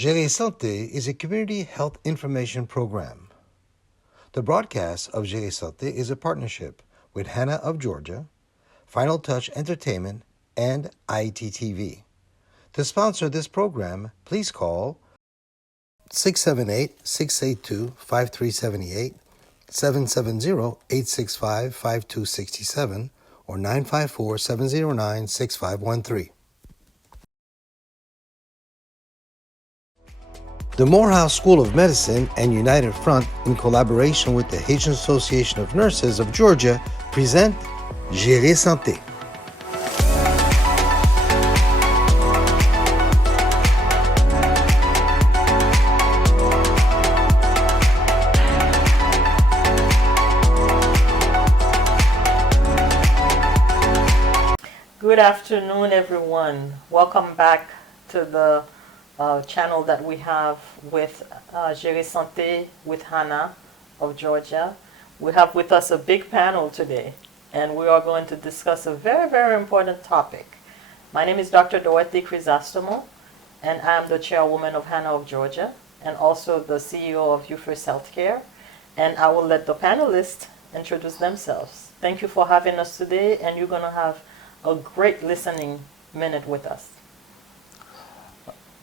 Jere Sante is a community health information program. The broadcast of Jere Sante is a partnership with Hannah of Georgia, Final Touch Entertainment, and ITTV. To sponsor this program, please call 678-682-5378, 770-865-5267, or 954-709-6513. The Morehouse School of Medicine and United Front, in collaboration with the Haitian Association of Nurses of Georgia, present Jere Sante. Good afternoon, everyone. Welcome back to the channel that we have with Jere Sante with Hannah of Georgia. We have with us a big panel today, and we are going to discuss a very, very important topic. My name is Dr. Dorothy Crisostomo, and I'm the chairwoman of Hannah of Georgia, and also the CEO of UFirst Healthcare. And I will let the panelists introduce themselves. Thank you for having us today, and you're going to have a great listening minute with us.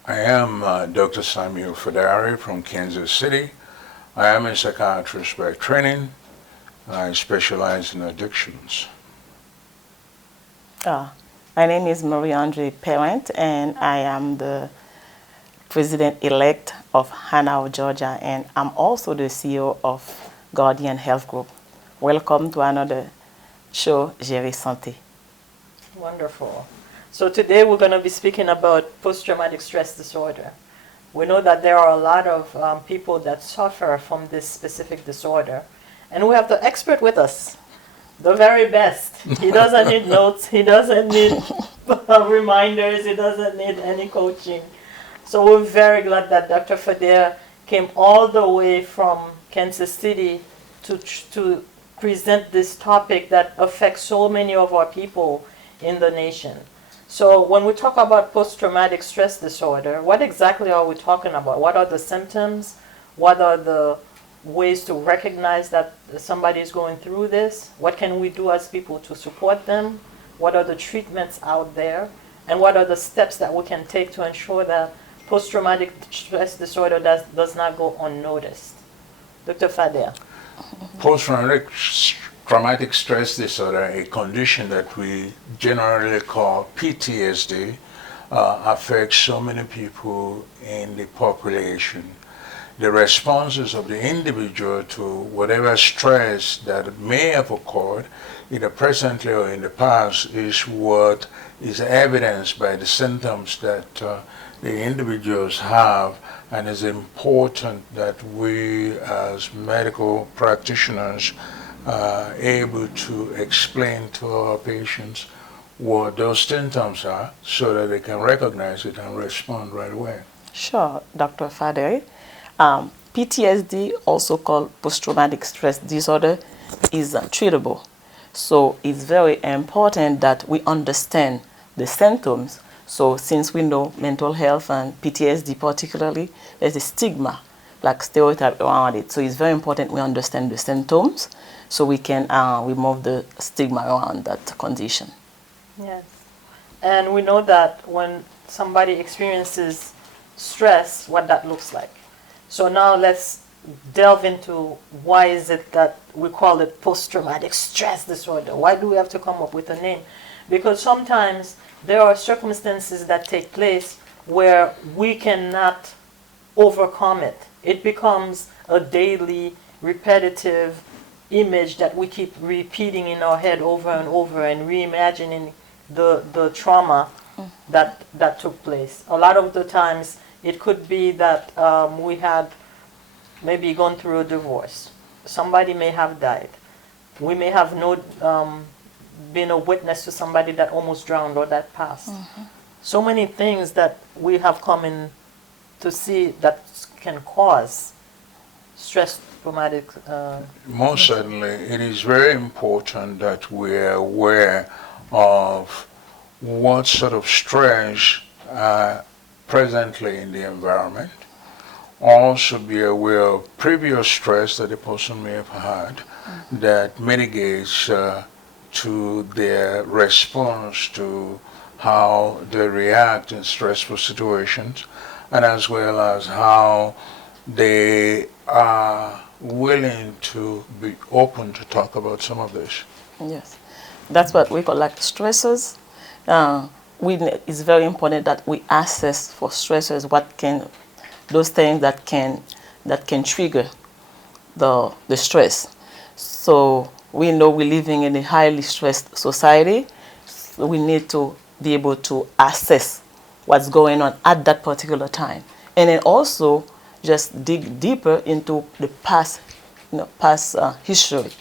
I am Dr. Samuel Fedari from Kansas City. I am a psychiatrist by training. I specialize in addictions. My name is Marie-Andre Parent, and I am the president-elect of Hannah of Georgia, and I'm also the CEO of Guardian Health Group. Welcome to another show, Jere Sante. Wonderful. So today we're going to be speaking about post-traumatic stress disorder. We know that there are a lot of people that suffer from this specific disorder. And we have the expert with us, the very best. He doesn't need notes. He doesn't need reminders. He doesn't need any coaching. So we're very glad that Dr. Fedari came all the way from Kansas City to present this topic that affects so many of our people in the nation. So when we talk about post-traumatic stress disorder, what exactly are we talking about? What are the symptoms? What are the ways to recognize that somebody is going through this? What can we do as people to support them? What are the treatments out there? And what are the steps that we can take to ensure that post-traumatic stress disorder does not go unnoticed? Dr. Fedari. Post-traumatic stress disorder, a condition that we generally call PTSD, affects so many people in the population. The responses of the individual to whatever stress that may have occurred, either presently or in the past, is what is evidenced by the symptoms that the individuals have, and it's important that we as medical practitioners are able to explain to our patients what those symptoms are so that they can recognize it and respond right away. Sure, Dr. Fedari. PTSD, also called post-traumatic stress disorder, is treatable. So it's very important that we understand the symptoms. So since we know mental health and PTSD particularly, there's a stigma, like stereotype around it. So it's very important we understand the symptoms so we can remove the stigma around that condition. Yes. And we know that when somebody experiences stress, what that looks like. So now let's delve into why is it that we call it post-traumatic stress disorder. Why do we have to come up with a name? Because sometimes there are circumstances that take place where we cannot overcome it. It becomes a daily, repetitive image that we keep repeating in our head over and over and reimagining the trauma that took place. A lot of the times it could be that we had maybe gone through a divorce. Somebody may have died. We may have been a witness to somebody that almost drowned or that passed. Mm-hmm. So many things that we have come in to see that can cause stress traumatic. Most certainly, it is very important that we're aware of what sort of stress presently in the environment. Also be aware of previous stress that a person may have had that mitigates to their response to how they react in stressful situations, and as well as how they are willing to be open to talk about some of this. Yes, that's what we call like stressors. Uh, it's very important that we assess for stressors those things that can trigger the stress. So we know we're living in a highly stressed society. So we need to be able to assess what's going on at that particular time, and then also just dig deeper into the past, past history.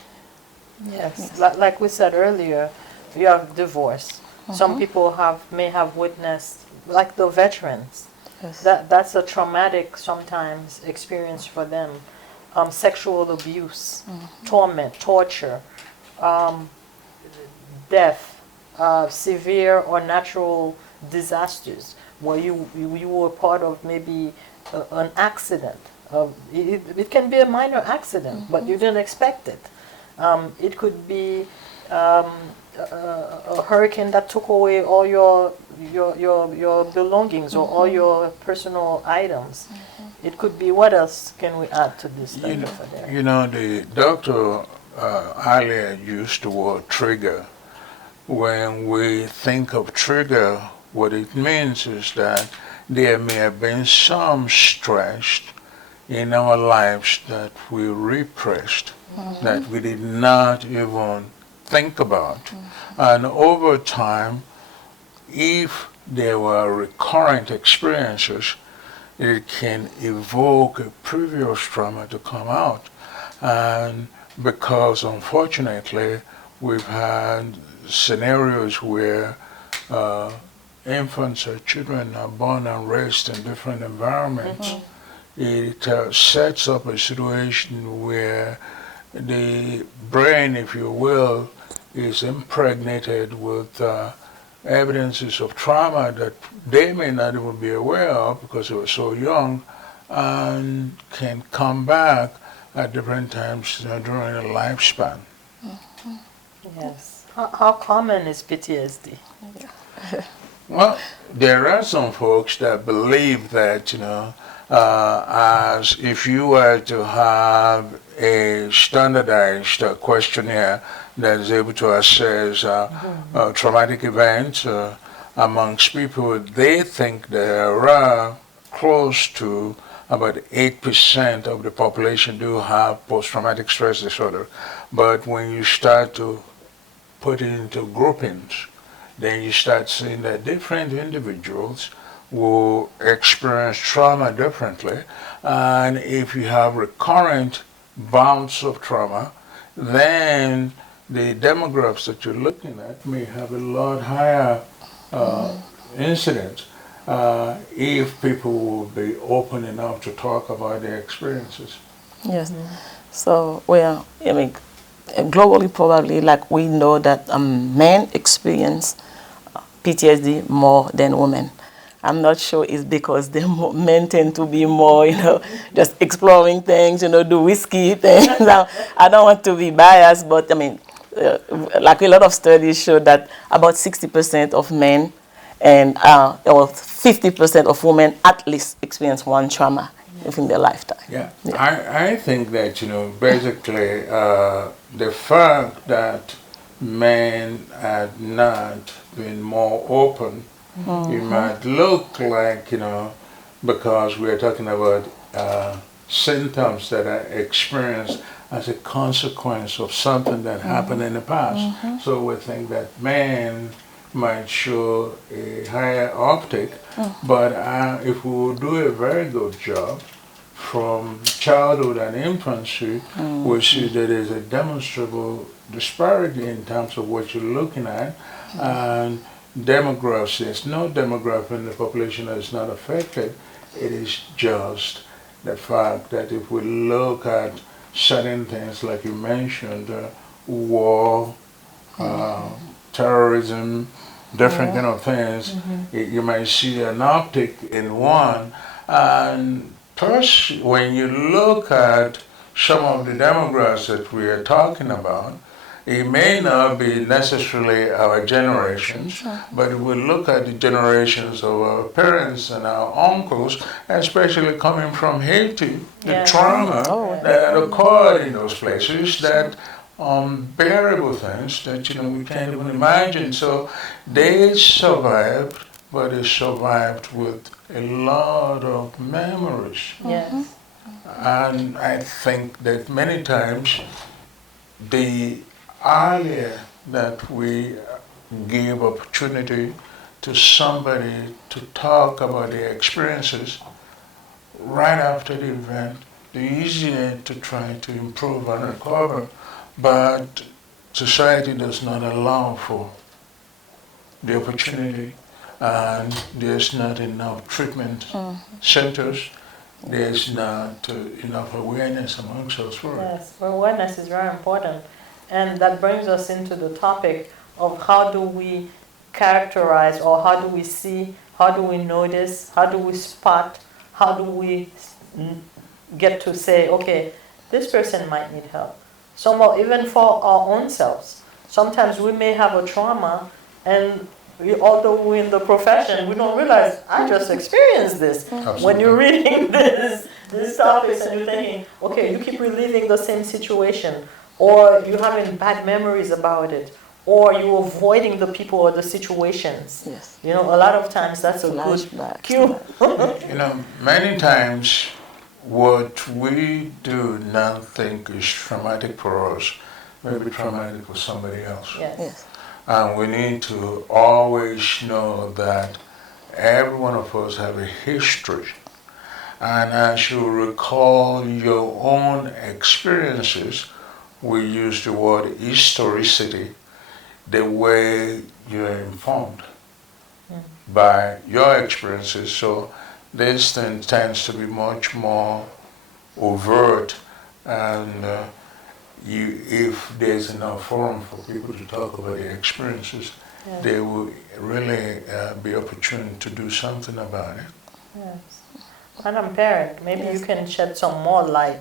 Yes, like we said earlier, you have divorce. Some people may have witnessed, like the veterans. Yes. That's a traumatic sometimes experience for them. Sexual abuse, torment, torture, um, death, severe or natural disasters, where you were part of maybe an accident. It can be a minor accident, but you didn't expect it. It could be a hurricane that took away all your belongings or all your personal items. It could be, what else can we add to this? You know, the doctor earlier used the word trigger. When we think of trigger, what it means is that there may have been some stress in our lives that we repressed, that we did not even think about. And over time, if there were recurrent experiences, it can evoke a previous trauma to come out. And because unfortunately we've had scenarios where infants or children are born and raised in different environments, it sets up a situation where the brain, if you will, is impregnated with evidences of trauma that they may not even be aware of because they were so young, and can come back at different times during a lifespan. Yes. How common is PTSD? Well, there are some folks that believe that, as if you were to have a standardized questionnaire that is able to assess traumatic events amongst people, they think there are close to about 8% of the population do have post-traumatic stress disorder. But when you start to put it into groupings, then you start seeing that different individuals will experience trauma differently. And if you have recurrent bouts of trauma, then the demographics that you're looking at may have a lot higher incidence if people will be open enough to talk about their experiences. Yes. So, well, I mean, globally, probably, like we know that men experience PTSD more than women. I'm not sure it's because men tend to be more, just exploring things, do risky things. I don't want to be biased, but I mean, like a lot of studies show that about 60% of men and or 50% of women at least experience one trauma within their lifetime. Yeah. I think that, basically the fact that men had not been more open, it might look like, because we're talking about symptoms that are experienced as a consequence of something that happened in the past. So we think that men might show a higher uptake, but if we will do a very good job from childhood and infancy, we see that there's a demonstrable disparity in terms of what you're looking at. And demographics, there's no demographic in the population that is not affected. It is just the fact that if we look at certain things like you mentioned, war, terrorism, different kind of things. You might see an uptick in one, and plus, when you look at some of the demographics that we are talking about, it may not be necessarily our generations, but if we look at the generations of our parents and our uncles, especially coming from Haiti, the Yeah. trauma Oh, that occurred in those places, that unbearable things that we can't even imagine. So they survived, but they survived with a lot of memories. Yes. And I think that many times the earlier that we give opportunity to somebody to talk about their experiences right after the event, the easier to try to improve and recover. But society does not allow for the opportunity, and there's not enough treatment centers. There's not enough awareness amongst us for it. Yes, awareness is very important. And that brings us into the topic of how do we characterize, or how do we see, how do we notice, how do we spot, how do we get to say, okay, this person might need help. Even for our own selves. Sometimes we may have a trauma, and although we're in the profession, we don't realize, I just experienced this. When you're reading these topics and you're thinking, okay, you keep reliving the same situation, or you're having bad memories about it, or you're avoiding the people or the situations. Yes. A lot of times that's a good Flashbacks. cue. Many times what we do not think is traumatic for us may be traumatic for somebody else. Yes. Yes. And we need to always know that every one of us have a history. And as you recall your own experiences, we use the word historicity, the way you're informed by your experiences. So this thing tends to be much more overt, and if there's enough forum for people to talk about their experiences, Yes. they will really be opportune to do something about it. Yes. Madam Parent, maybe you can shed some more light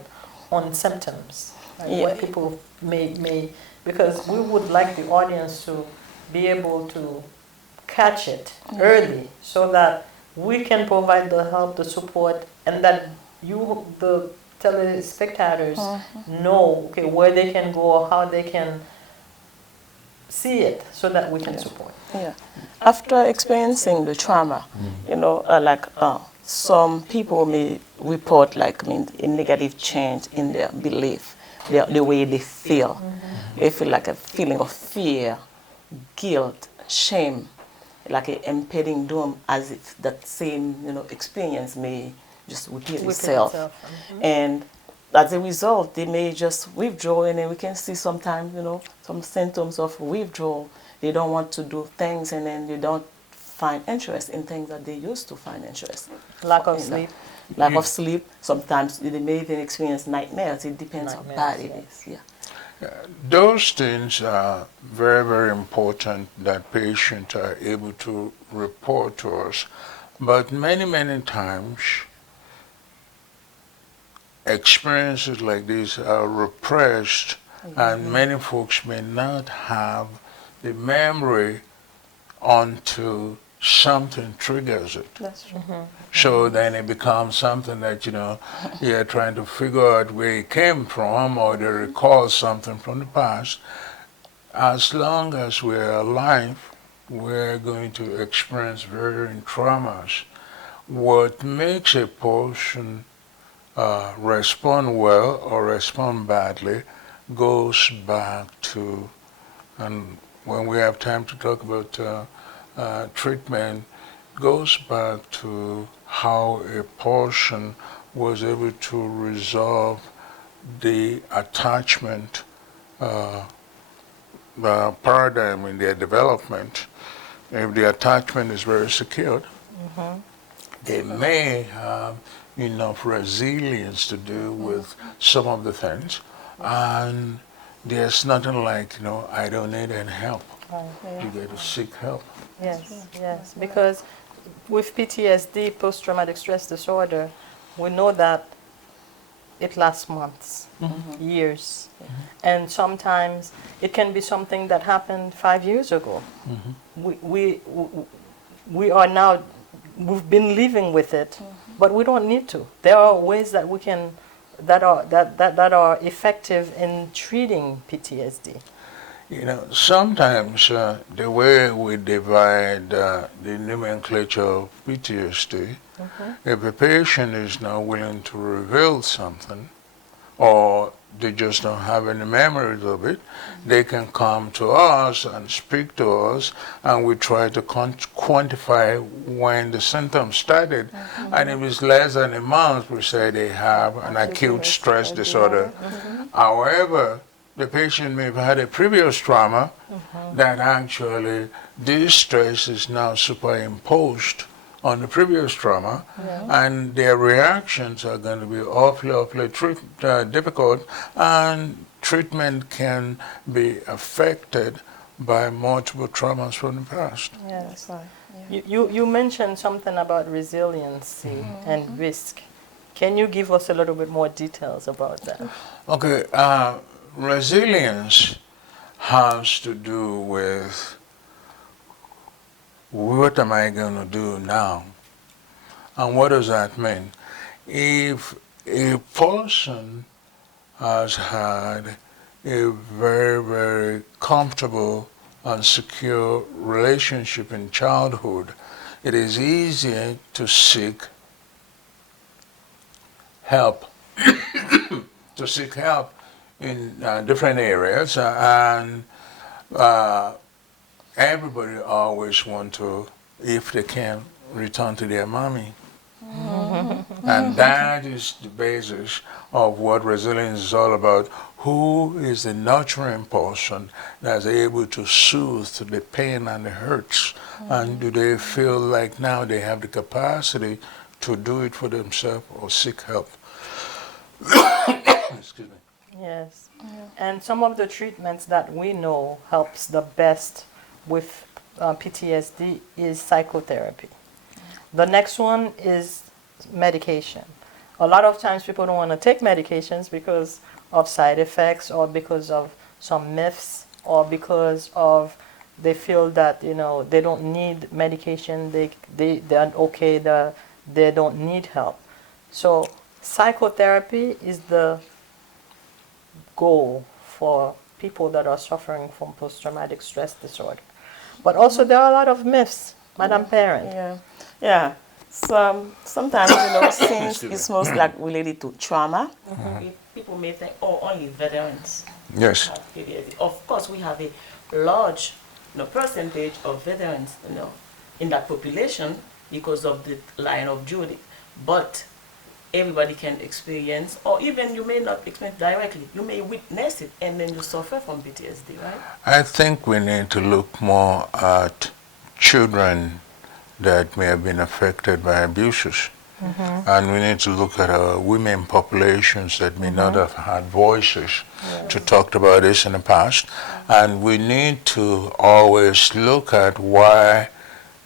on symptoms, like what people may, because we would like the audience to be able to catch it early, so that we can provide the help, the support, and that you, the telespectators, know, okay, where they can go or how they can see it, so that we can support. Yeah. After experiencing the trauma, some people may report a negative change in their belief, the way they feel. They feel like a feeling of fear, guilt, shame, like an impending doom, as if that same experience may just repeat itself. And as a result, they may just withdraw, and then we can see sometimes some symptoms of withdrawal. They don't want to do things, and then they don't find interest in things that they used to find interest. Lack of sleep. Lack of sleep. Sometimes they may even experience nightmares. It depends how bad it is. Yeah. Those things are very, very important that patients are able to report to us. But many, many times, experiences like this are repressed, and many folks may not have the memory until something triggers it. That's true. So then it becomes something that, you're trying to figure out where it came from, or they recall something from the past. As long as we're alive, we're going to experience varying traumas. What makes a person respond well or respond badly goes back to, and when we have time to talk about treatment, goes back to how a person was able to resolve the attachment paradigm in their development. If the attachment is very secured, they may have enough resilience to deal with some of the things, and there's nothing like, I don't need any help. You got to seek help. Yes, yes. Because with PTSD, post-traumatic stress disorder, we know that it lasts months, years, and sometimes it can be something that happened 5 years ago. We are now, we've been living with it, but we don't need to. There are ways that we can, that are effective in treating PTSD. You know, sometimes the way we divide the nomenclature of PTSD, if a patient is not willing to reveal something, or they just don't have any memories of it, they can come to us and speak to us, and we try to quantify when the symptoms started. And if it's less than a month, we say they have an acute stress disorder. However, the patient may have had a previous trauma that actually this stress is now superimposed on the previous trauma, and their reactions are going to be awfully difficult, and treatment can be affected by multiple traumas from the past. Yes. That's right. You mentioned something about resiliency and risk. Can you give us a little bit more details about that? Okay, resilience has to do with what am I going to do now? And what does that mean? If a person has had a very comfortable and secure relationship in childhood, it is easier to seek help, to seek help in different areas, and everybody always want to, if they can, return to their mommy. And that is the basis of what resilience is all about. Who is the nurturing person that's able to soothe the pain and the hurts? And do they feel like now they have the capacity to do it for themselves or seek help? Excuse me. Yes. And some of the treatments that we know helps the best with PTSD is psychotherapy. The next one is medication. A lot of times people don't want to take medications because of side effects, or because of some myths, or because of they feel that they don't need medication, they're okay, they don't need help. So psychotherapy is the goal for people that are suffering from post-traumatic stress disorder. But also there are a lot of myths, Madam Parent. Yeah. So sometimes, since it's most like related to trauma, people may think, oh, only veterans Yes. have PTSD. Of course, we have a large percentage of veterans, in that population because of the line of duty. But everybody can experience, or even you may not experience directly, you may witness it and then you suffer from PTSD, right? I think we need to look more at children that may have been affected by abuses. And we need to look at our women populations that may not have had voices to talk about this in the past. And we need to always look at why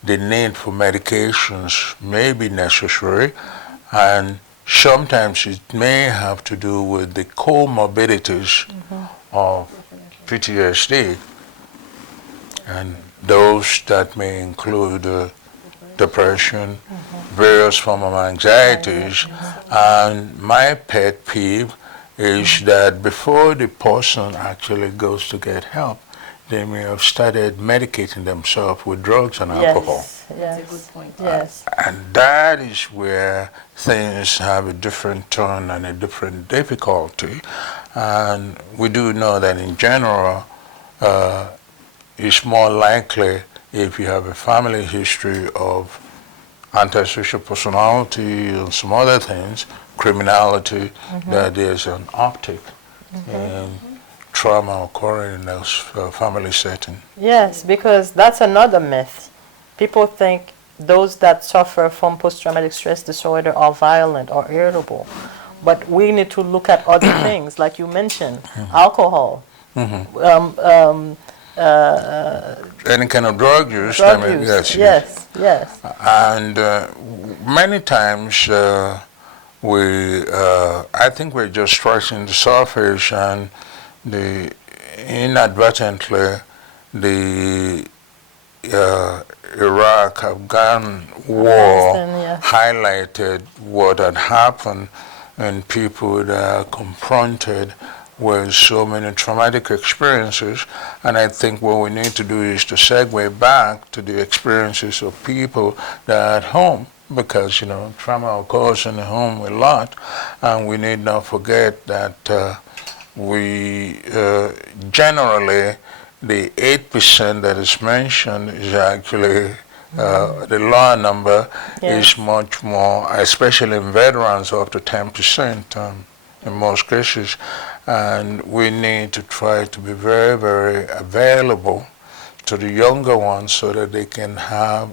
the need for medications may be necessary, and sometimes it may have to do with the comorbidities of PTSD, and those that may include depression, various forms of anxieties. And my pet peeve is that before the person actually goes to get help, they may have started medicating themselves with drugs and alcohol. That's a good point. Yes. And that is where things have a different turn and a different difficulty. And we do know that in general, it's more likely if you have a family history of antisocial personality and some other things, criminality, that there's an uptick in trauma occurring in those family setting. Yes, because that's another myth. People think those that suffer from post-traumatic stress disorder are violent or irritable. But we need to look at other things, like you mentioned, alcohol, Any kind of drug use. drug use. Yes. And many times I think we're just scratching the surface, and inadvertently the Iraq-Afghan war Yes. highlighted what had happened, and people that are confronted with so many traumatic experiences. And I think what we need to do is to segue back to the experiences of people that are at home, because trauma occurs in the home a lot, and we need not forget that we generally, the 8% that is mentioned is actually the lower number. Yes. Is much more, especially in veterans, up to 10% in most cases. And we need to try to be very, very available to the younger ones so that they can have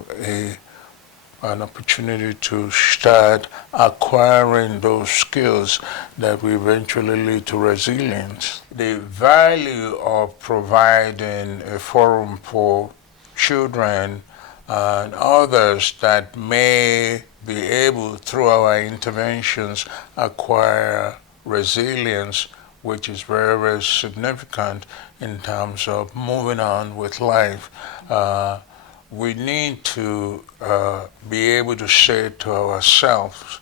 an opportunity to start acquiring those skills that will eventually lead to resilience. The value of providing a forum for children and others that may be able, through our interventions, acquire resilience, which is very, very significant in terms of moving on with life. We need to be able to say to ourselves,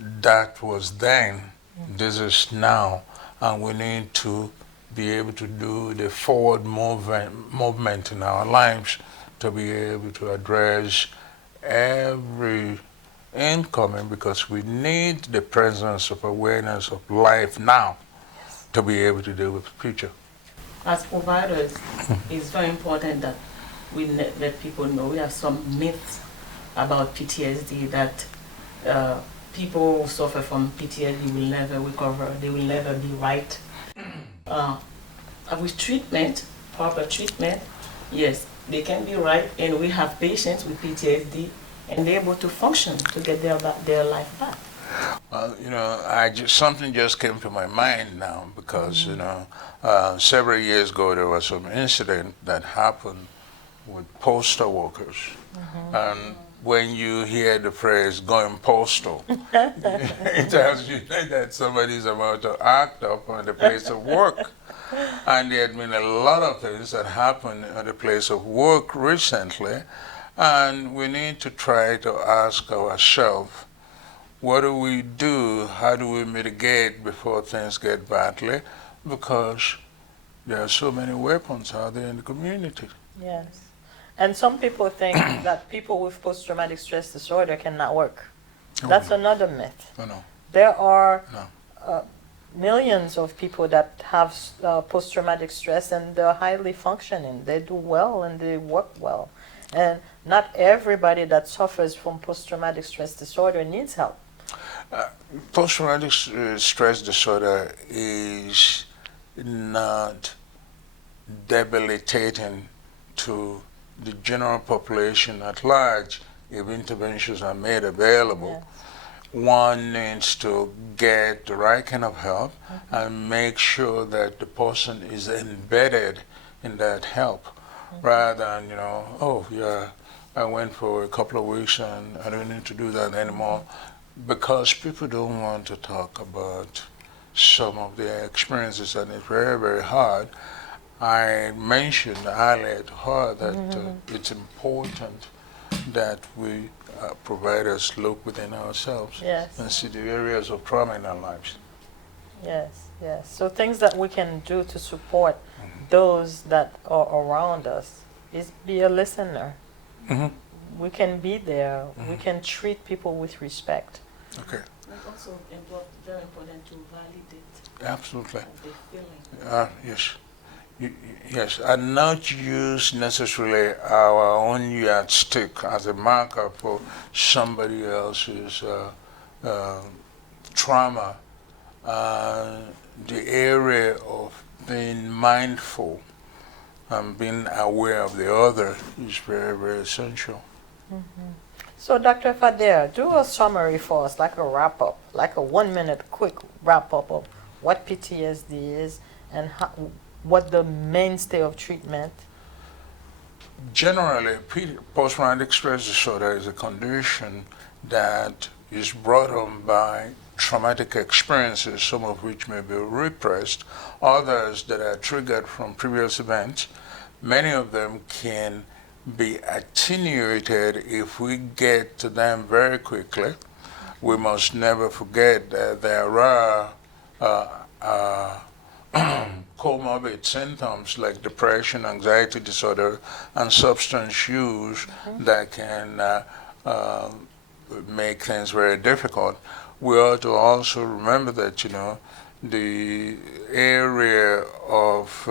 that was then, this is now, and we need to be able to do the forward movement in our lives to be able to address every incoming, because we need the presence of awareness of life now to be able to deal with the future. As providers, it's very important that we let people know. We have some myths about PTSD, that people who suffer from PTSD will never recover, they will never be right. With treatment, proper treatment, yes, they can be right, and we have patients with PTSD and they're able to function to get their life back. Well, something just came to my mind now, because several years ago there was some incident that happened with postal workers, and when you hear the phrase "going postal," it tells you that somebody's about to act up on the place of work. And there had been a lot of things that happened at the place of work recently, and we need to try to ask ourselves, what do we do? How do we mitigate before things get badly? Because there are so many weapons out there in the community. Yes. And some people think that people with post-traumatic stress disorder cannot work. That's another myth. No. There are millions of people that have post-traumatic stress, and they're highly functioning. They do well and they work well. And not everybody that suffers from post-traumatic stress disorder needs help. Post-traumatic stress disorder is not debilitating to the general population at large if interventions are made available. Yes. One needs to get the right kind of help and make sure that the person is embedded in that help, rather than, oh yeah, I went for a couple of weeks and I don't need to do that anymore, because people don't want to talk about some of their experiences, and it's very, very hard. I mentioned earlier to her that it's important that we providers look within ourselves and see the areas of trauma in our lives. Yes. So things that we can do to support those that are around us is be a listener. We can be there. We can treat people with respect. Okay. And also very important to validate Absolutely. the feeling. Yes. Yes, and not use necessarily our own yardstick as a marker for somebody else's trauma. The area of being mindful and being aware of the other is very, very essential. So, Dr. Fader, do a summary for us, like a wrap-up, like a 1-minute quick wrap-up of what PTSD is and what the mainstay of treatment? Generally, post-traumatic stress disorder is a condition that is brought on by traumatic experiences, some of which may be repressed, others that are triggered from previous events. Many of them can be attenuated if we get to them very quickly. We must never forget that there are comorbid symptoms like depression, anxiety disorder, and substance use that can make things very difficult. We ought to also remember that, the area of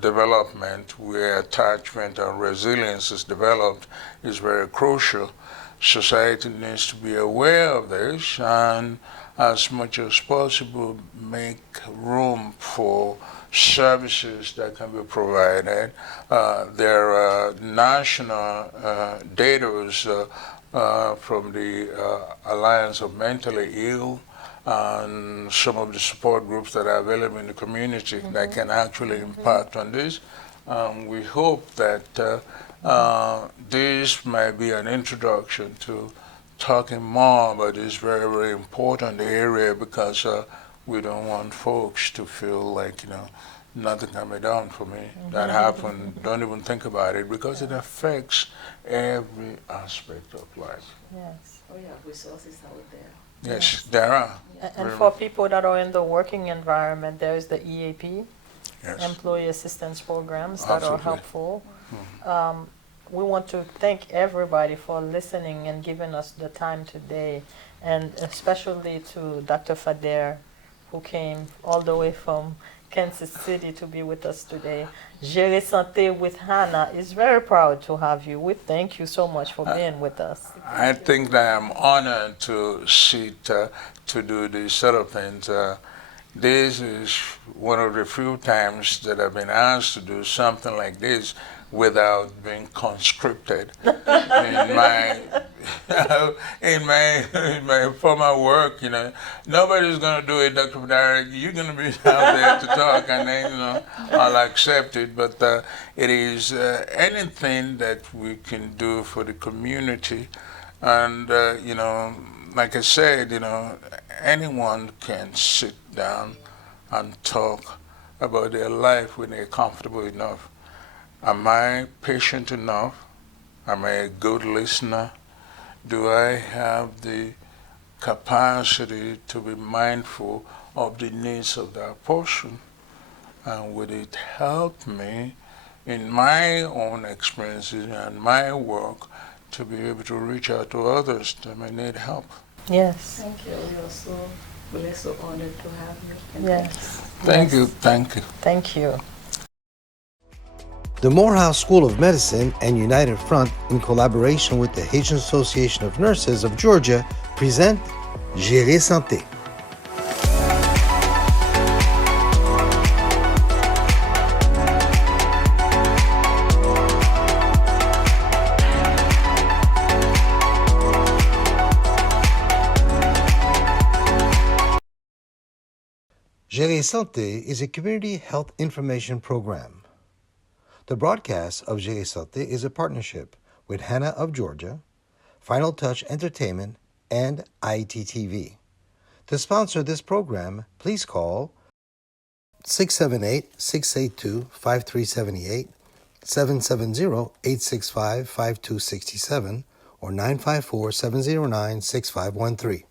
development where attachment and resilience is developed is very crucial. Society needs to be aware of this and, as much as possible, make room for services that can be provided. There are national data from the Alliance of Mentally Ill and some of the support groups that are available in the community that can actually impact on this. We hope that this might be an introduction to talking more about this very, very important area, because we don't want folks to feel like, nothing can be done for me. That happened, don't even think about it, because it affects every aspect of life. Yes. Oh yeah, resources out there. Yes, there are. And for people that are in the working environment, there is the EAP, Yes. Employee Assistance Programs, that are Absolutely. helpful. We want to thank everybody for listening and giving us the time today, and especially to Dr. Fader, who came all the way from Kansas City to be with us today. Jere Sante with Hannah is very proud to have you. We thank you so much for being with us. I think that I'm honored to sit to do these sort of things. This is one of the few times that I've been asked to do something like this without being conscripted. In my in my former work, nobody's gonna do it, Dr. Fadari. You're gonna be out there to talk, and then I'll accept it. But it is anything that we can do for the community, and like I said, anyone can sit down and talk about their life when they're comfortable enough. Am I patient enough? Am I a good listener? Do I have the capacity to be mindful of the needs of that person? And would it help me in my own experiences and my work to be able to reach out to others that may need help? Yes. Thank you. We're so honored to have you. And Yes. Thank Yes. you. Thank you. Thank you. The Morehouse School of Medicine and United Front, in collaboration with the Haitian Association of Nurses of Georgia, present Jere Sante. Jere Sante is a community health information program. The broadcast of Jere Sante is a partnership with Hannah of Georgia, Final Touch Entertainment, and ITTV. To sponsor this program, please call 678-682-5378, 770-865-5267, or 954-709-6513.